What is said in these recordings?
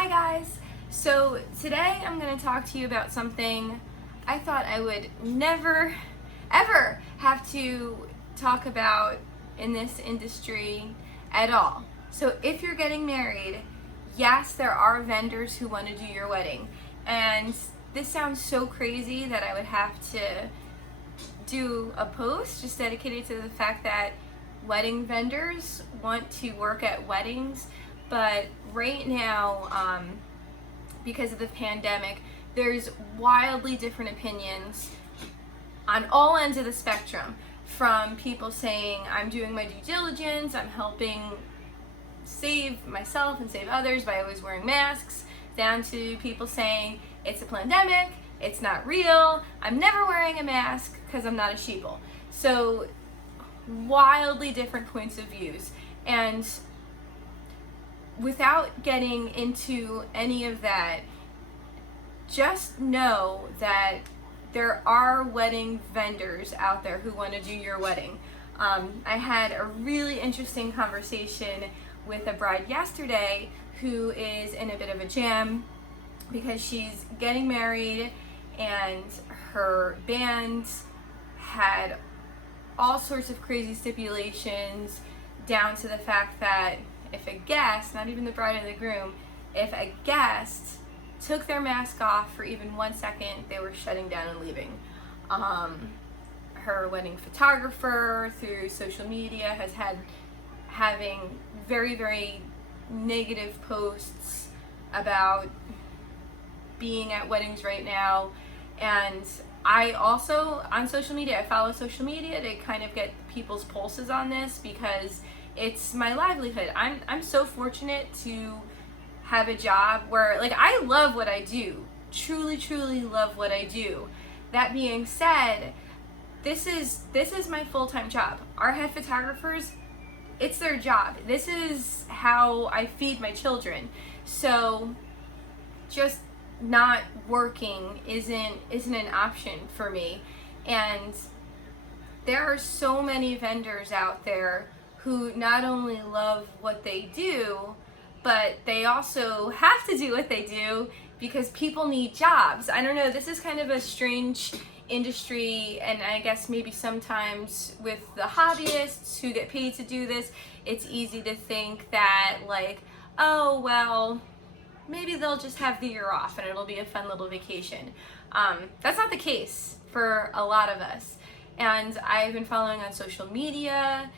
Hi guys! So today I'm going to talk to you about something I thought I would never ever have to talk about in this industry at all. So if you're getting married, yes, there are vendors who want to do your wedding. And this sounds so crazy that I would have to do a post just dedicated to the fact that wedding vendors want to work at weddings. But right now, because of the pandemic, there's wildly different opinions on all ends of the spectrum. From people saying, I'm doing my due diligence, I'm helping save myself and save others by always wearing masks, down to people saying, it's a pandemic, it's not real, I'm never wearing a mask because I'm not a sheeple. So, wildly different points of views. And without getting into any of that, just know that there are wedding vendors out there who want to do your wedding. I had a really interesting conversation with a bride yesterday who is in a bit of a jam because she's getting married and her band had all sorts of crazy stipulations, down to the fact that if a guest, not even the bride or the groom, if a guest took their mask off for even 1 second, they were shutting down and leaving. Her wedding photographer through social media has having very, very negative posts about being at weddings right now. And I also, on social media, I follow social media to kind of get people's pulses on this because it's my livelihood. I'm so fortunate to have a job where, like, I love what I do. Truly, truly love what I do. That being said, this is my full-time job. Our head photographers, it's their job. This is how I feed my children. So just not working isn't an option for me. And there are so many vendors out there who not only love what they do, but they also have to do what they do because people need jobs. I don't know, this is kind of a strange industry, and I guess maybe sometimes with the hobbyists who get paid to do this, it's easy to think that, like, oh, well, maybe they'll just have the year off and it'll be a fun little vacation. That's not the case for a lot of us. And I've been following on social media,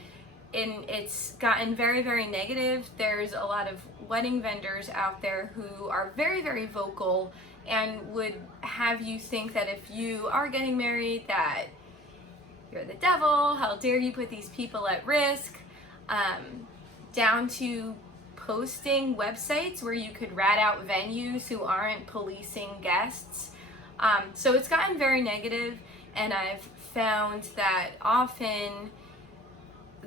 and it's gotten very, very negative. There's a lot of wedding vendors out there who are very, very vocal and would have you think that if you are getting married that you're the devil, how dare you put these people at risk, down to posting websites where you could rat out venues who aren't policing guests. So it's gotten very negative, and I've found that often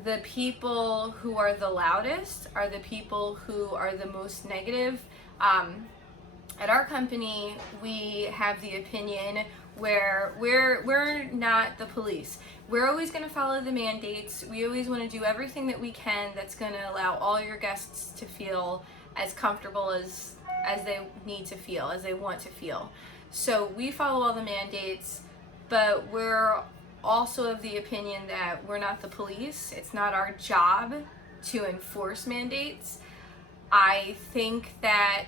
the people who are the loudest are the people who are the most negative. At our company, we have the opinion where we're not the police. We're always going to follow the mandates. We always want to do everything that we can that's going to allow all your guests to feel as comfortable as they need to feel, as they want to feel. So we follow all the mandates, but we're also of the opinion that we're not the police. It's not our job to enforce mandates. I think that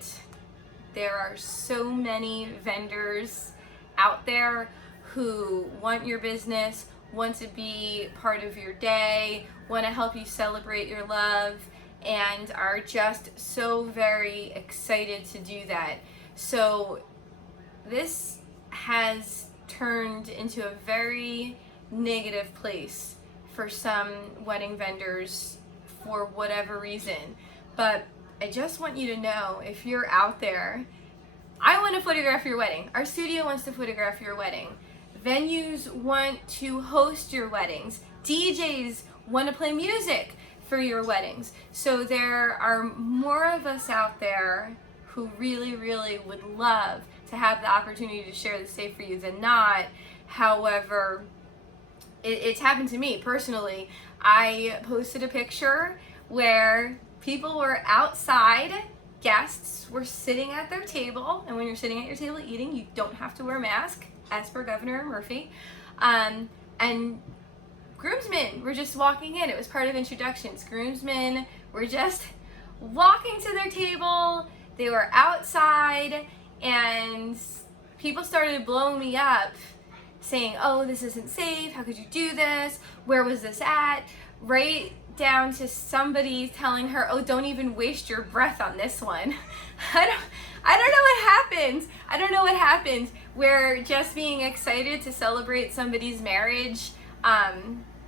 there are so many vendors out there who want your business, want to be part of your day, want to help you celebrate your love, and are just so very excited to do that. So this has turned into a very negative place for some wedding vendors for whatever reason. But I just want you to know, if you're out there, I want to photograph your wedding. Our studio wants to photograph your wedding. Venues want to host your weddings. DJs want to play music for your weddings. So there are more of us out there who really, really would love to have the opportunity to share the stage for you than not. However, it's happened to me personally. I posted a picture where people were outside, guests guests were sitting at their table, and when you're sitting at your table eating, you don't have to wear a mask, as per Governor Murphy. And groomsmen were just walking in. It was part of introductions. Groomsmen were just walking to their table. They were outside, and people started blowing me up, saying, oh, this isn't safe. How could you do this? Where was this at? Right down to somebody telling her, oh, don't even waste your breath on this one. I don't know what happened. I don't know what happened where just being excited to celebrate somebody's marriage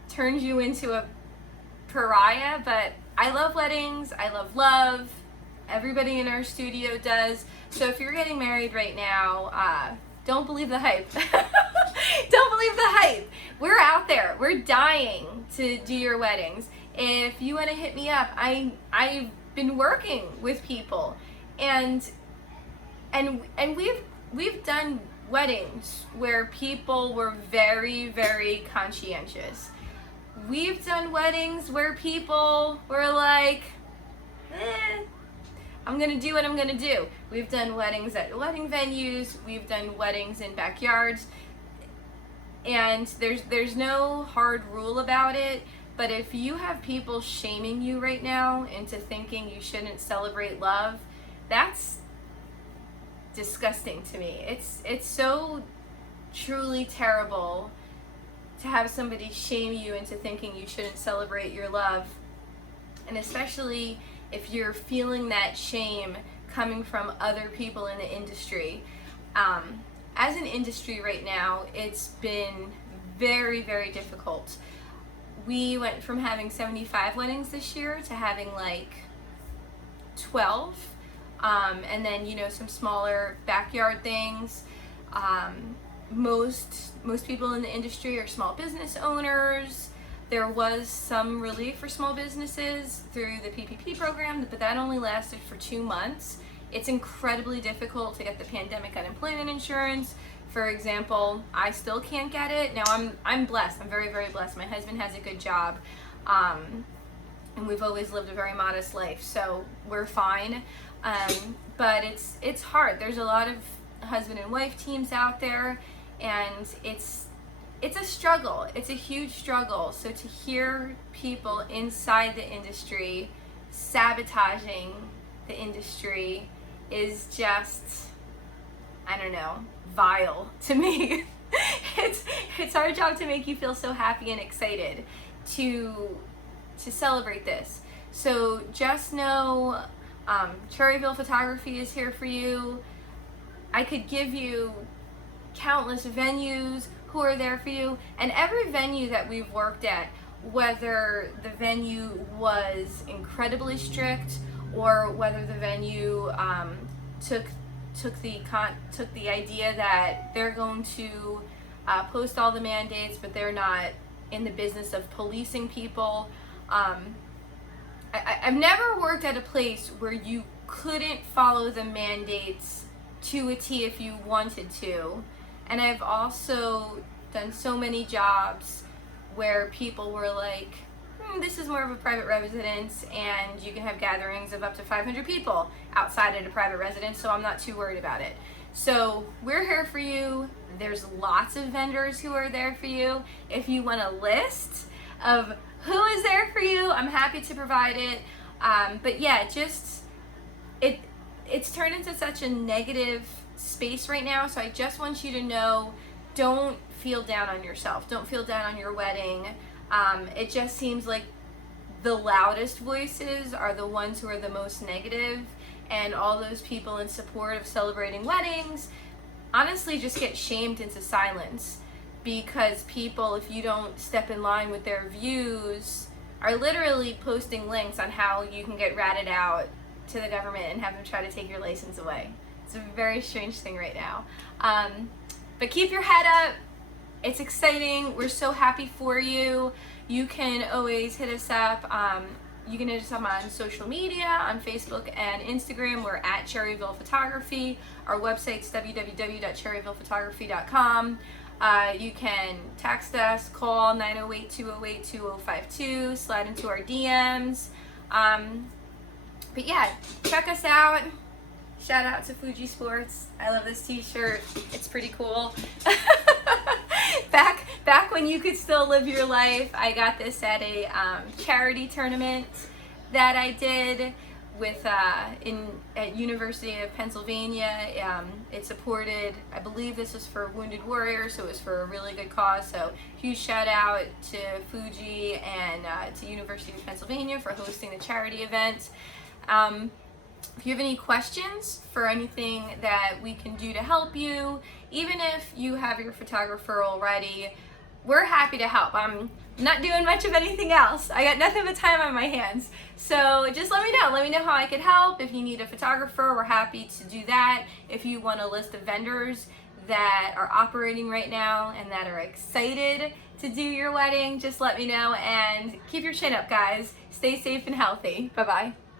turns you into a pariah. But I love weddings. I love love. Everybody in our studio does. So if you're getting married right now, don't believe the hype. Don't believe the hype. We're out there. We're dying to do your weddings. If you want to hit me up, I've been working with people, and we've done weddings where people were very, very conscientious. We've done weddings where people were like, I'm gonna do what I'm gonna do. We've done weddings at wedding venues. We've done weddings in backyards, and there's no hard rule about it. But if you have people shaming you right now into thinking you shouldn't celebrate love, that's disgusting to me. It's so truly terrible to have somebody shame you into thinking you shouldn't celebrate your love. And especially if you're feeling that shame coming from other people in the industry. As an industry right now, it's been very, very difficult. We went from having 75 weddings this year to having like 12, and then some smaller backyard things. Most people in the industry are small business owners. There was some relief for small businesses through the PPP program, but that only lasted for 2 months. It's incredibly difficult to get the pandemic unemployment insurance. For example, I still can't get it. Now I'm blessed. I'm very, very blessed. My husband has a good job, and we've always lived a very modest life, so we're fine. But it's hard. There's a lot of husband and wife teams out there, and it's a struggle. It's a huge struggle. So to hear people inside the industry sabotaging the industry is just, I don't know, vile to me. It's our job to make you feel so happy and excited to celebrate this. So just know Cherryville Photography is here for you. I could give you countless venues who are there for you, and every venue that we've worked at, whether the venue was incredibly strict or whether the venue took the idea that they're going to post all the mandates, but they're not in the business of policing people. I've never worked at a place where you couldn't follow the mandates to a T if you wanted to. And I've also done so many jobs where people were like, this is more of a private residence, and you can have gatherings of up to 500 people outside at a private residence, so I'm not too worried about it. So we're here for you. There's lots of vendors who are there for you. If you want a list of who is there for you, I'm happy to provide it. But yeah, it's turned into such a negative space right now, so I just want you to know, don't feel down on yourself. Don't feel down on your wedding. It just seems like the loudest voices are the ones who are the most negative, and all those people in support of celebrating weddings honestly just get shamed into silence, because people, if you don't step in line with their views, are literally posting links on how you can get ratted out to the government and have them try to take your license away. It's a very strange thing right now. But keep your head up. It's exciting. We're so happy for you. You can always hit us up. You can hit us up on social media, on Facebook and Instagram. We're at Cherryville Photography. Our website's www.cherryvillephotography.com. You can text us, call 908-208-2052, slide into our DMs. But yeah, check us out. Shout out to Fuji Sports. I love this t-shirt. It's pretty cool. Back when you could still live your life, I got this at a charity tournament that I did with at University of Pennsylvania. It supported, I believe this was for Wounded Warriors, so it was for a really good cause. So huge shout out to Fuji and to University of Pennsylvania for hosting the charity event. If you have any questions for anything that we can do to help you, even if you have your photographer already, we're happy to help. I'm not doing much of anything else. I got nothing but time on my hands. So just let me know. Let me know how I could help. If you need a photographer, we're happy to do that. If you want a list of vendors that are operating right now and that are excited to do your wedding, just let me know, and keep your chin up, guys. Stay safe and healthy. Bye-bye.